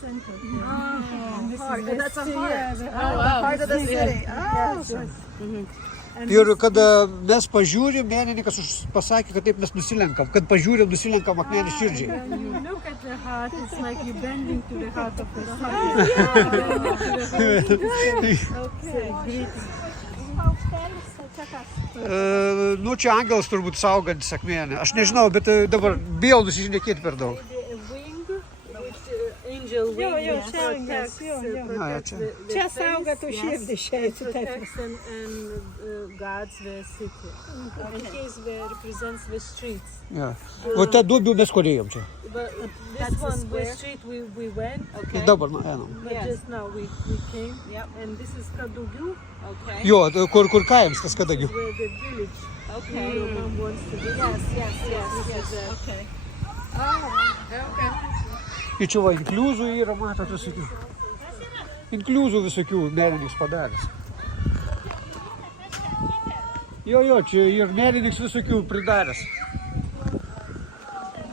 center. That's a heart. The Heart of the city. And Ir kada mes pažiūrim, menininkas pasakė, kad taip mes nusilenkam. Kad pažiūrim, nusilenkam akmenį širdžiai. when you look at the heart, it's like you're bending to the heart of the city. Nu, čia angelas turbūt saugantis akmenį. Aš nežinau, bet dabar bijau nusišnekėti per daug. Angel wing, Jo, which stengies, protects, jo. protects čia. the Čia face, sauga tų širdį šiai. protects and guards the city. And he is represents the streets. Ja. O tą duobių mes kur ėjom čia. But this one, the street we went, Ir dabar, nu, einam. but just now we came, and this is Kadugiu, Jo, kur kaims tas kadagių. where the village. Okay. Your mom wants to visit. Yes. Okay. Ir čia va, inkliuzų yra, matot, visokių. Inkliuzų visokių menininkas padaręs. Jo, čia ir menininkas visokių pridaręs.